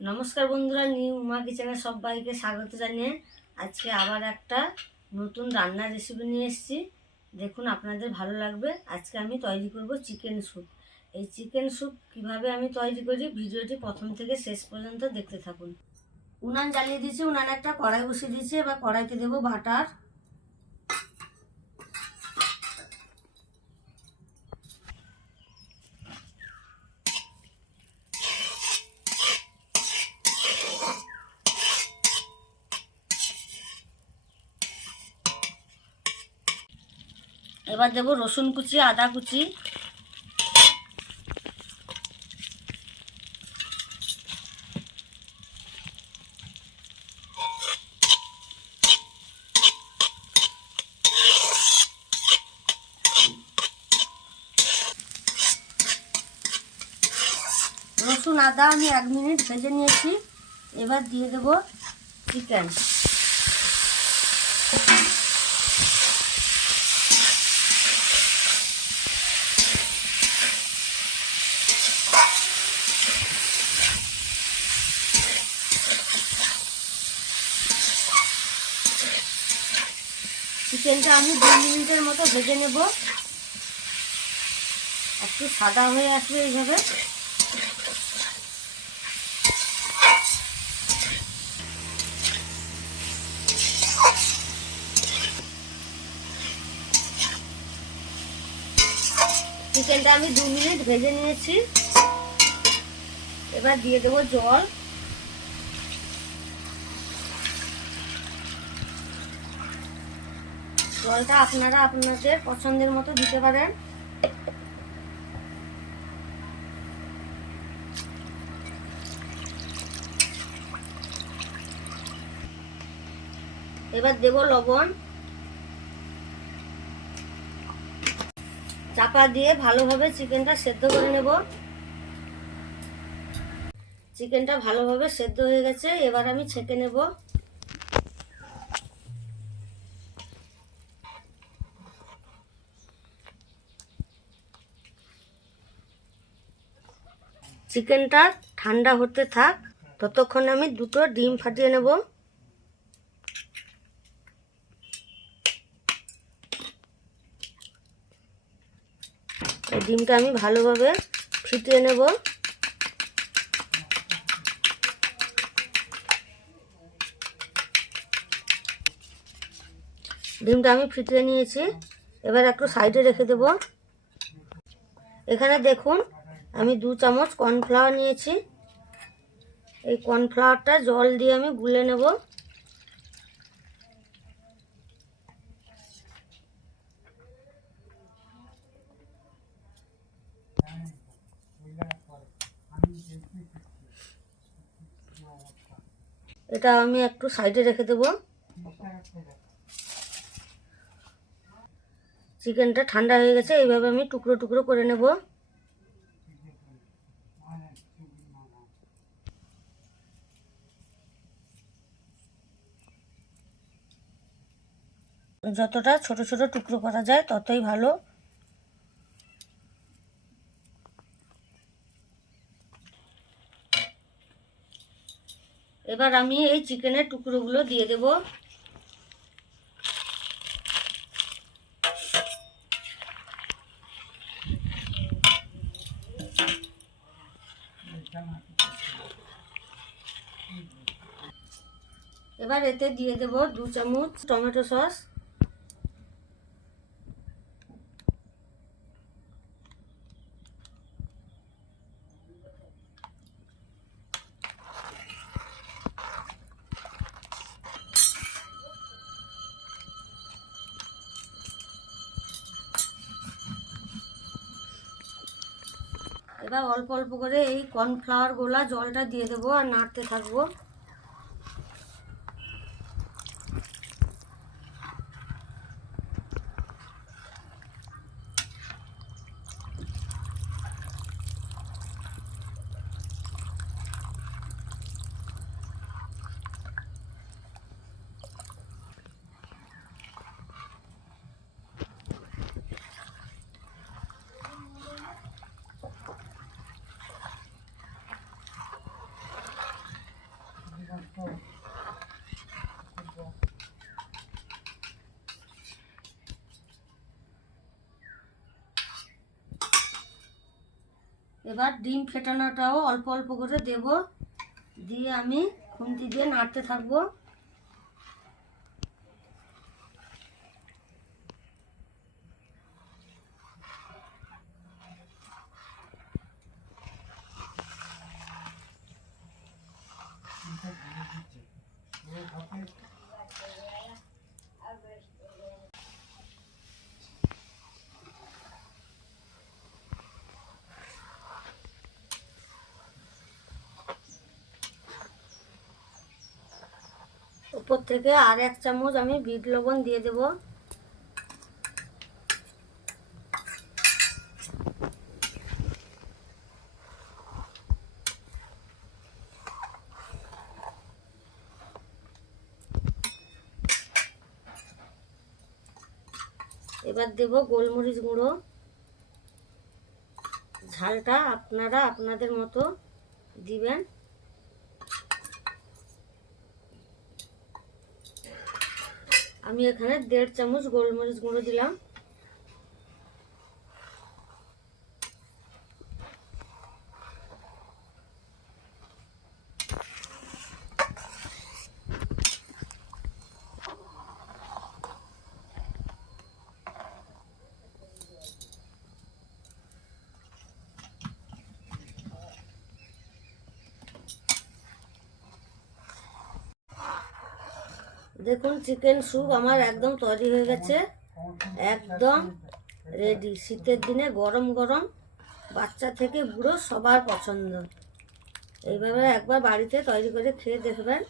নমস্কার বন্ধুরা, নিউ উমা কিচেনে সবাইকে স্বাগত জানিয়ে আজকে আবার একটা নতুন রান্নার রেসিপি নিয়ে এসেছি। দেখুন, আপনাদের ভালো লাগবে। আজকে আমি তৈরি করব চিকেন স্যুপ। এই চিকেন স্যুপ কিভাবে আমি তৈরি করি ভিডিওটি প্রথম থেকে শেষ পর্যন্ত দেখতে থাকুন। উনান জ্বালিয়ে দিয়েছি, উনানে একটা কড়াই বসিয়ে দিয়েছি। এবার কড়াইতে দেবো বাটার। এবার দেবো রসুন কুচি, আদা কুচি, রসুন আদা আমি 1 মিনিট ভেজে নিয়েছি। এবার দিয়ে দেবো চিকেন। চিকেনটা আমি 2 মিনিটের মতো ভেজে নেব। একটু সাদা হয়ে আসবে এইভাবে। চিকেনটা আমি 2 মিনিট ভেজে নিয়েছি। এবার দিয়ে দেবো জল। জলটা আপনারা আপনাদের পছন্দের মতো দিতে পারেন। এবার দেবো লবণ। চাপা দিয়ে ভালোভাবে চিকেনটা সেদ্ধ করে নেব। চিকেনটা ভালোভাবে সেদ্ধ হয়ে গেছে। এবার আমি ছেঁকে নেব। চিকেনটা ঠান্ডা হতে থাক, ততক্ষণ আমি 2টো ডিম ফাটিয়ে নেব। এই ডিমটা আমি ভালোভাবে ফিটিয়ে নেব। ডিমটা আমি ফিটিয়ে নিয়েছি। এবার একটু সাইডে রেখে দেব। এখানে দেখুন, আমি 2 চামচ কর্নফ্লাওয়ার নিয়েছি। এই কর্নফ্লাওয়ারটা জল দিয়ে আমি গুলে নেব। এটা আমি একটু সাইডে রেখে দেব। চিকেনটা ঠান্ডা হয়ে গেছে। এইভাবে আমি টুকরো টুকরো করে নেব। যতটা ছোট ছোট টুকরো করা যায় ততই ভালো। এবার আমি এই চিকেনের টুকরোগুলো দিয়ে দেব। এবার এতে দিয়ে দেব 2 চামচ টমেটো সস। এবার অল্প অল্প করে এই কর্নফ্লাওয়ার গোলা জলটা দিয়ে দেবো আর নাড়তে থাকবো। এবার ডিম ফেটানোটাও অল্প অল্প করে দেব, দিয়ে আমি খুন্তি দিয়ে নাড়তে থাকবো। উপর থেকে আর 1 চামচ আমি বিট লবণ দিয়ে দেব। এবার দেব গোলমরিচ গুঁড়ো। ঝালটা আপনারা আপনাদের মতো দিবেন। আমি এখানে 1.5 চামচ গোলমরিচ গুঁড়ো দিলাম। দেখুন চিকেন স্যুপ আমার একদম তৈরি হয়ে গেছে, একদম রেডি। শীতের দিনে গরম গরম, বাচ্চা থেকে বুড়ো সবার পছন্দ। এইভাবে একবার বাড়িতে তৈরি করে খেয়ে দেখবেন।